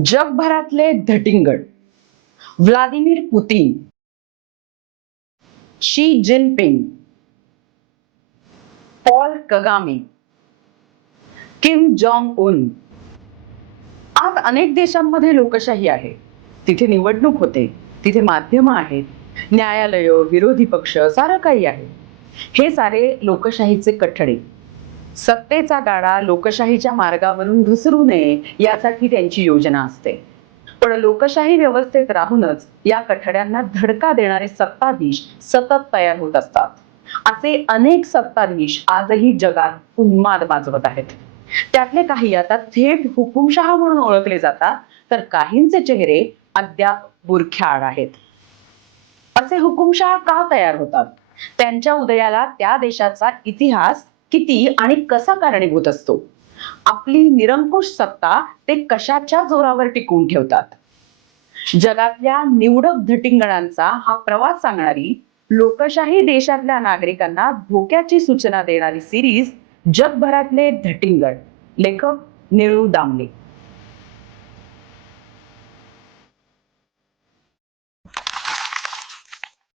जगभरातले धटिंगड Vladimir Putin. Xi Jinping. Paul Kagame. Kim Jong Un आज अनेक देशांमध्ये लोकशाही आहे. तिथे निवडणूक होते. तिथे माध्यम आहेत न्यायालय विरोधी पक्ष सारं काही आहे. हे सारे लोकशाहीचे कठडे. सत्तेचा गाडा लोकशाहीच्या मार्गावरून घसरू नये यासाठी त्यांची योजना असते. पण लोकशाही व्यवस्थेत राहूनच या कठड्यांना धडका देणारे सत्ताधीश सतत तयार होत असतात. असे अनेक सत्ताधीश आजही जगात उन्माद माजवत आहेत. त्यातले काही आता थेट हुकुमशहा म्हणून ओळखले जातात तर काहींचे चेहरे अद्याप बुरख्याआड आहेत. असे हुकुमशहा का तयार होतात? त्यांच्या उदयाला त्या देशाचा इतिहास किती आणि कसा कारणीभूत असतो? आपली निरंकुश सत्ता ते कशाच्या जोरावर टिकवून ठेवतात? जगातल्या निवडक धटिंगणांचा हा प्रवास सांगणारी लोकशाही देशातल्या नागरिकांना धोक्याची सूचना देणारी सिरीज जगभरातले धटिंगण. लेखक निळू दामले.